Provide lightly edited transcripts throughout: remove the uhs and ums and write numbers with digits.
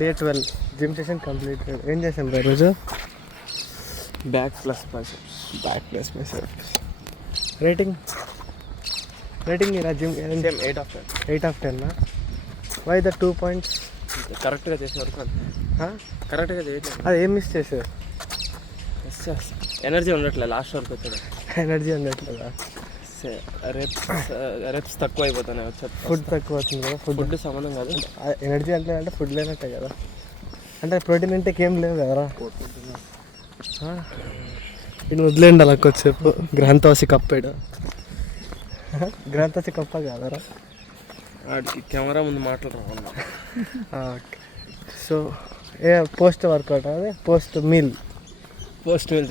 Day 12 gym session completed. ఏం చేసాం బై రోజు? Back plus biceps. రేటింగ్ ఇలా gym same 8 of 10. 8 of 10 why the 2 points? కరెక్ట్గా చేసిన వరకు కరెక్ట్గా చేయట్లేదు. అది ఏం మిస్ చేసావు? ఎనర్జీ ఉండట్లేదు లాస్ట్ వరకు వచ్చాడు. ఎనర్జీ ఉండట్లేదా? రెప్స్ తక్కువ అయిపోతున్నాయి. వచ్చాడు ఫుడ్ తక్కువ అవుతుంది కదా. ఫుడ్ సంబంధం కాదు, ఎనర్జీ అంటే ఫుడ్ లేనట్టే కదా. అంటే ప్రోటీన్ ఇంటేక్ ఏం లేవు కదరా. నేను వదిలేండి అలా కొద్దిసేపు. గ్రాంథవాసి కప్పాడు. గ్రాంథవాసి కప్ప కాదరా. వాడికి కెమెరా ముందు మాట్లాడరా. ఓకే, సో పోస్ట్ వర్కౌట్ అదే పోస్ట్ మీల్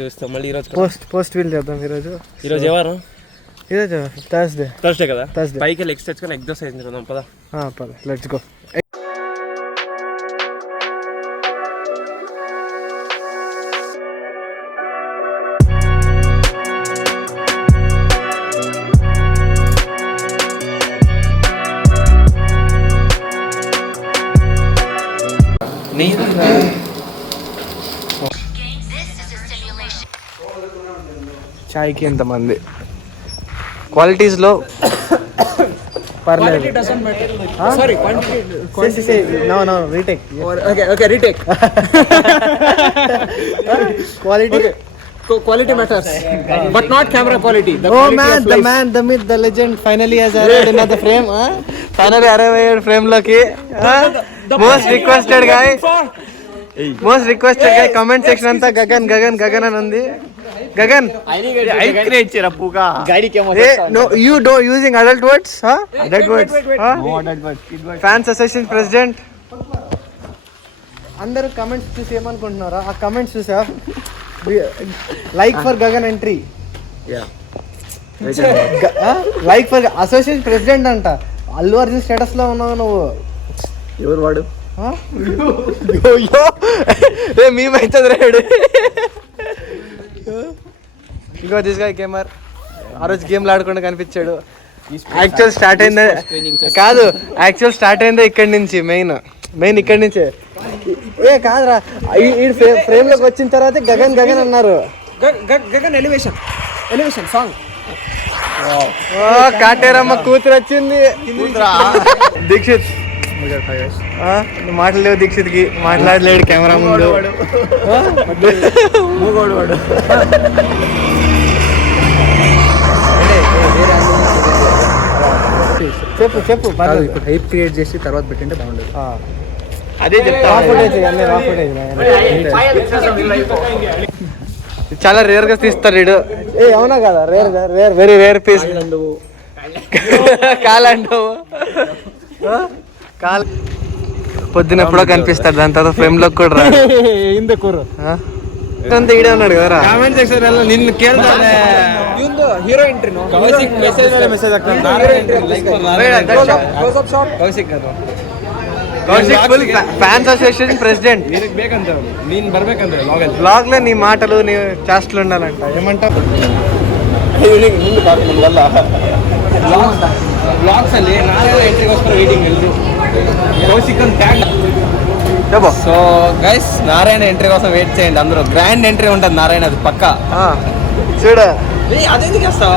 చూస్తాం మళ్ళీ ఈరోజు. పోస్ట్ మీల్ చేద్దాం ఈరోజు. ఏ వారం? ఈరోజు థర్స్డే కదా. పైకి వెళ్ళి ఎక్స్ తెచ్చుకొని ఎక్సర్సైజ్ చేద్దాం. పద లెట్స్ గో. చాయ్కి ఎంతమంది క్వాలిటీస్లో పర్లేదు. No retake. Retake. Quality matters, but not camera quality. The man, the myth, the legend finally has arrived in the frame. Finally arrived frame loki. Most requested guy. Comment section anta Gagan అని ఉంది. Gagan, I create cherapuga. Gaidi ke mo? No, you do using adult words, adult words. No adult words, kid words. Fans Association president. అందరూ comments చూసి ఏమనుకుంటున్నారా? ఆ comments చూసా. Like for Gagan entry. Like for association president అంట. Allu Arjun status లో ఉన్నావు నువ్వు. ఎవరు వాడు? మేమైతుంది రేడు. ఇంకో దిస్ గాయ్ గేమర్. ఆ రోజు గేమ్లు ఆడకుండా కనిపించాడు. యాక్చువల్ స్టార్ట్ అయిందే ఇక్కడి నుంచి. మెయిన్ ఇక్కడి నుంచే. కాదురా, ఈ ఫ్రేమ్ లోకి వచ్చిన తర్వాత గగన్ అన్నారు. Gagan elevation song. కాటేరమ్మ కూతురు వచ్చింది. దీక్షిత్ మాట్లాడలేవు. దీక్షిత్కి మాట్లాడలేడు కెమెరా ముందు. వాడు చెప్పు ఇప్పుడు హైప్ క్రియేట్ చేసి తర్వాత పెట్టింటే బాగుండదు. అదే చెప్తా. చాలా రేర్ గా తీస్తారు వీడు. అవునా కదా? Very rare piece. పొద్దున ఎప్పుడో కనిపిస్తాడు. దాని తర్వాత ఫ్రేమ్ లో కూడా ఈడే ఉన్నాడు కదా. కామెంట్ సెక్షన్ నిన్ను కేಳ್ತಾನೆ. Hero entry Kaushik full fans association president. ನೀನು ಬರ್ಬೇಕಂದ್ರೆ ಬ್ಲಾಗ್ಲೇ నీ మాటలు నీ చాస్ట్లు ఉండాలంట. ఏమంటావు? ಬ್ಲಾಗ್ಸ್ ಅಲ್ಲಿ ನಾಳೆ ಎಂಟ್ರಿಗೋಸ್ಕರ ವೇಟಿಂಗ್ ಎಲ್ಲರೂ. Kaushik tag. So guys, Narayana entry కోసం వెయిట్ చేయండి అందరూ. గ్రాండ్ ఎంట్రీ ఉంటుంది నారాయణ, అది పక్కా. చూడ అదేందుకు వేస్తావు?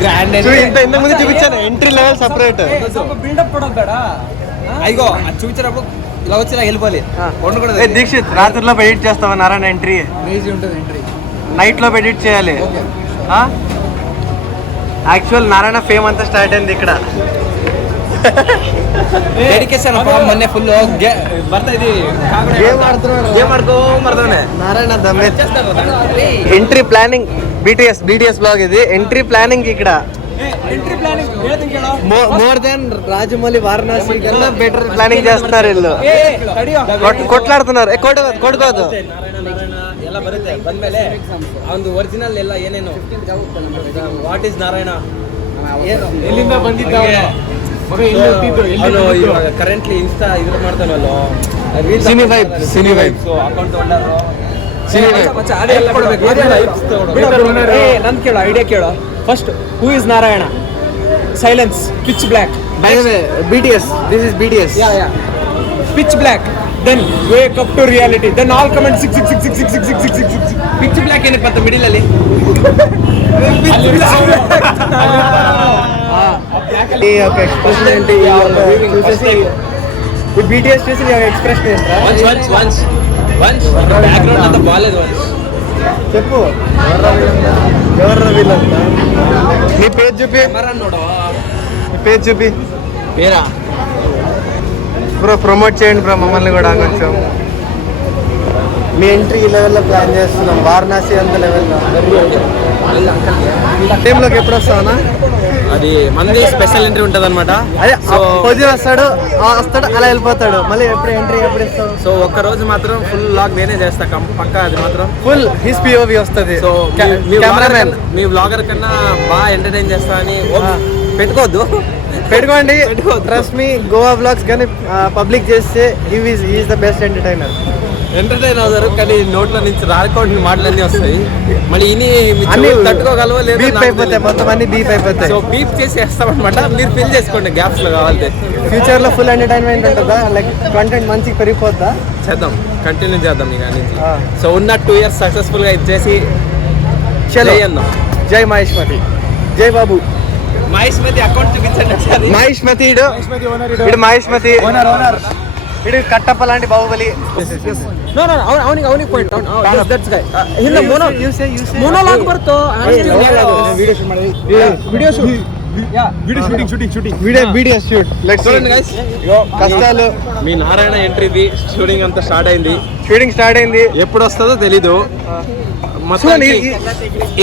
గ్రాండ్ ఎంట్రీ ఇంతకుముందు చూపించాను. Entry level separate. బిల్డప్ పడొద్దా? అయ్యో అది చూపించినప్పుడు ఇలా వచ్చి ఇలా వెళ్ళిపోవాలి. దీక్షిత్, రాత్రిలో ఎడిట్ చేస్తావా నారాయణ ఎంట్రీ? ఉంటుంది ఎంట్రీ. నైట్ లో ఎడిట్ చేయాలి. యాక్చువల్ నారాయణ ఫేమ్ అంతా స్టార్ట్ అయింది ఇక్కడ. డెడికేషన్ మొన్నే ఫుల్ ಬರ್ತಾ ಇದೀವಿ. ಗೇಮ್ ಆಡ್ಕೋ ಮರ್ದವನೆ ನಾರಾಯಣ ದಮ್ಮೆ. ఎంట్రీ ప్లానింగ్ BTS బ్లాగ్ ఇది. ఎంట్రీ ప్లానింగ్ ఇక్కడ మోర్ దెన్ రాజమౌళి వారణాసి కన్నా బెటర్ ప్లానింగ్ చేస్తున్నారు వీళ్ళు. కొట్లాడుతున్నారు. కొట్టుకోవద్దు. ಎಲ್ಲ ಬರುತ್ತೆ ಬಂದ್ಮೇಲೆ ಒಂದು ಒರಿಜಿನಲ್ ಎಲ್ಲ ಏನೇನು ವಾಟ್ ಈಸ್ ನಾರಾಯಣ ಎಲ್ಲಿಂದ ಬಂದಿದ್ದ ಇವಾಗ ಕರೆಂಟ್ಲಿ ಇನ್ಸ್ಟಾ ಇದ್ರ ಮಾಡ್ತಾನಲ್ಲ ಸಿನಿ ವೈಬ್ ಅಕೌಂಟ್ ನನ್ ಕೇಳೋ ಐಡಿಯಾ ಕೇಳೋ. First who is Narayana? Silence, pitch black. BTS. This is BTS. Yeah. pitch black. Then wake up to reality. Then all come and 6. Pitch black ಏನಪ್ಪ ಅಂತ middle ಅಲ್ಲಿ. ఒక expression ఏంటి చూసేసి ఈ బీటీఎస్ చూసి ఒక ఎక్స్ప్రెషన్ ఏంట్రా once background అంతా బాలేదు once. చెప్పు ఎవర్రా వీళ్ళంతా నీ పేజ్ చూపి నీ పేజ్ చూపి పేరా బ్రో ప్రమోట్ చేయండి బ్రో మమ్మల్ని కూడా కొంచెం మీ ఎంట్రీ ఈ లెవెల్లో ప్లాన్ చేస్తున్నాం వారణాసి అంత లెవెల్లో టైంలోకి ఎప్పుడు వస్తావనా అది మంది స్పెషల్ ఎంట్రీ ఉంటుంది అనమాట. అదే పొద్దున వస్తాడు అలా వెళ్ళిపోతాడు మళ్ళీ ఎప్పుడు ఎంట్రీ ఎప్పుడు ఇస్తావు సో ఒక్క రోజు మాత్రం ఫుల్ లాగ్ నేనే చేస్తా పక్కా అది మాత్రం ఫుల్ హిస్ పిఓవి వస్తుంది సో కెమెరామెన్ మీ వ్లాగర్ కన్నా బాగా ఎంటర్టైన్ చేస్తా అని పెట్టుకోవద్దు పెట్టుకోండి ట్రస్ట్ మీ గోవా బ్లాగ్స్ కానీ పబ్లిక్ చేస్తే is the best entertainer entertain అవుతారు కానీ నోట్ల నుంచి రాకుండా మాటలన్నీ వస్తాయి మళ్ళీ ఇని అన్ని తట్టుకోగలవో బీప్ లేదు అయిపోతాయి మొత్తం అన్ని బీప్ అయిపోతాయి సో బీప్ చేసి వేస్తామన్నమాట. మీరు ఫిల్ చేసుకోండి గ్యాప్స్ లో కావాలంటే. ఫ్యూచర్ లో ఫుల్ ఎంటర్టైన్మెంట్ ఉంటుందా లైక్ కంటెంట్ మంచిగా పెరిగిపోద్దా చేద్దాం కంటిన్యూ చేద్దాం ఇక నుంచి. ఆ. సో ఉన్న 2 years సక్సెస్ఫుల్ గా ఇచ్చేసి చలో అన్నాం. జై మహేష్మతి జై బాబు మహేష్మతి అకౌంట్ చూపించండి ఒకసారి. మహేష్మతి ఇడు మహేష్మతి ఇడు కట్టప్ప లాంటి బాహుబలి ಅವನಿಗೆ ಪಾಯಿಂಟ್ ದಟ್ಸ್ ಗೈ ಹಿಂದೆ ಮೊನೋಲಾಗ್ ಬರ್ತು వీడియో షూట్ చూడండి గైస్ కష్టాలు మీ నారాయణ ఎంట్రీది షూటింగ్ అంతా స్టార్ట్ అయింది. షూటింగ్ స్టార్ట్ అయింది ఎప్పుడు వస్తుందో తెలీదు.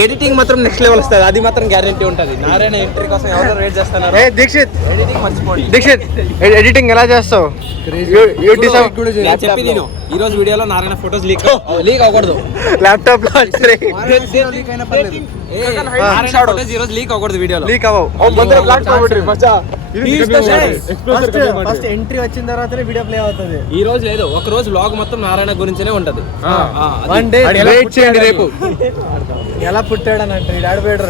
ఎడిటింగ్ మాత్రం నెక్స్ట్ లెవెల్ వస్తుంది అది మాత్రం గ్యారంటీ ఉంటుంది. నారాయణ ఎంట్రీ కోసం ఎవరు వెయిట్ చేస్తున్నారు. దీక్షిత్ ఎడిటింగ్ మర్చిపోండి. దీక్షిత్ ఎడిటింగ్ ఎలా చేస్తావు చెప్పి నేను ఈ రోజు వీడియోలో నారాయణ ఫోటోస్ లీక్ అవ్వకూడదు. ల్యాప్టాప్ లో ఫోటోస్ ఈ రోజు లీక్ అవ్వకూడదు వీడియోలో. లీక్ అవ్వవు ఫస్ట్ ఎంట్రీ వచ్చిన తర్వాతనే వీడియో ప్లే అవుతుంది. ఈ రోజు లేదు ఒక రోజు వ్లాగ్ మొత్తం నారాయణ గురించినే ఉంటది. వన్ డే వెయిట్ చేయండి రేపు ఎలా పుట్టాడని అంటే ఆడిపోయాడు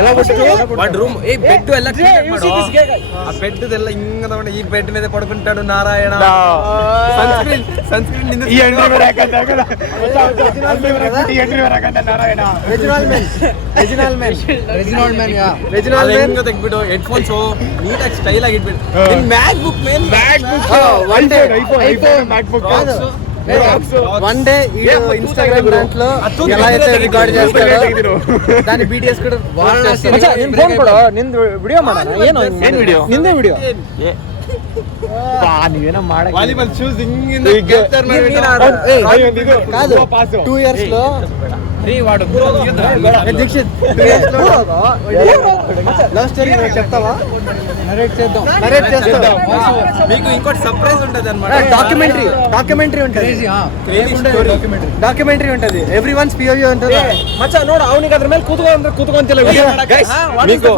ఎలా పుట్టాడు వాడు రూమ్ ఏ బెడ్ ఎలా ఆ బెడ్ తెల్ల ఇంగ ఈ బెడ్ మీద పడుకుంటాడు నారాయణ. సన్ స్క్రీన్ ತೆಗ್ಬಿಟ್ಟು ಹೆಡ್ ಫೋನ್ಸ್ ನೀಟಾಗಿ ಸ್ಟೈಲ್ ಆಗಿ ಇಟ್ಬಿಟ್ಟು MacBook one day one day Instagram దాంట్లో ఎలా అయితే రికార్డ్ చేస్తాడో దాని బీటీఎస్ కూడా ನಿಂದು ವಿಡಿಯೋ ಮಾಡೋಣ ಏನು ವಿಡಿಯೋ ನಿಂದೇ ವಿಡಿಯೋ ನೀವೇನೋ ವಾಲಿಬಾಲ್ ಶೂಸ್ కాదు 2 years లో దీక్షిత్ 2 years లో లవ్ స్టోరీ చెప్తావా నరేట్ చేస్తాం మీకు ఇంకోటి సర్ప్రైజ్ ఉంటది అన్నమాట. డాక్యుమెంటరీ ఉంటుంది డాక్యుమెంటరీ ఉంటుంది ఎవ్రీ వన్స్ పిఓవి ఉంటుంది ಮಚ್ಚ ನೋಡು ಅವನಿಗೆ ಅದ್ರ ಮೇಲೆ ಕೂತ್ಕೊಂತಿಲ್ಲ మీకు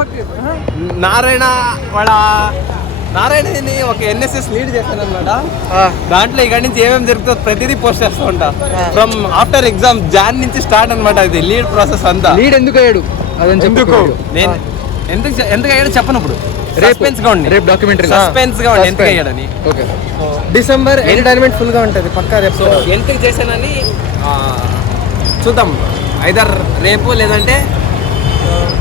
నారాయణని ఒక ఎన్ఎస్ఎస్ లీడ్ చేస్తాను అనమాట. దాంట్లో ఇక్కడి నుంచి ఏమేమి జరుగుతుందో ప్రతిదీ పోస్ట్ చేస్తూ ఉంటా. ఫ్రమ్ ఆఫ్టర్ ఎగ్జామ్ జాన్ నుంచి స్టార్ట్ అనమాట ఇది లీడ్ ప్రాసెస్ అంతా. లీడ్ ఎందుకు అయ్యాడు అదని ఎందుకు నేను ఎందుకు అయ్యాడు చెప్పను. ఇప్పుడు సస్పెన్స్ గా ఉండి రేపు డాక్యుమెంటరీ సస్పెన్స్ గా ఉండి ఎందుకు అయ్యాడని. ఓకే డిసెంబర్ ఎంటర్టైన్మెంట్ ఫుల్ గా ఉంటుంది పక్కా రేపు. సో ఎందుకు చేశానని చూద్దాం. ఐదర్ రేపు లేదంటే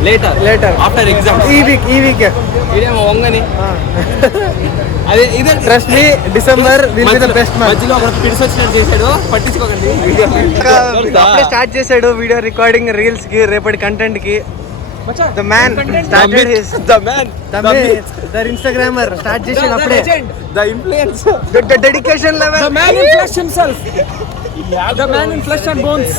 లేటర్ ఆఫ్టర్ ఎగ్జామ్ ఈ వీక్ ఇదేమో వంగని అదే ఇదే trust me December will be the best month. మధ్యలో ఒకటి పిడిసి వచ్చినట్టు చేశాడు పట్టించుకోకండి. అప్పుడే స్టార్ట్ చేశాడు వీడియో రికార్డింగ్ రీల్స్ కి రేపటి కంటెంట్ కి. The man started his the Instagrammer start చేశాడు అప్పుడే. the influence The dedication level. The man in flesh himself. The man in flesh and bones.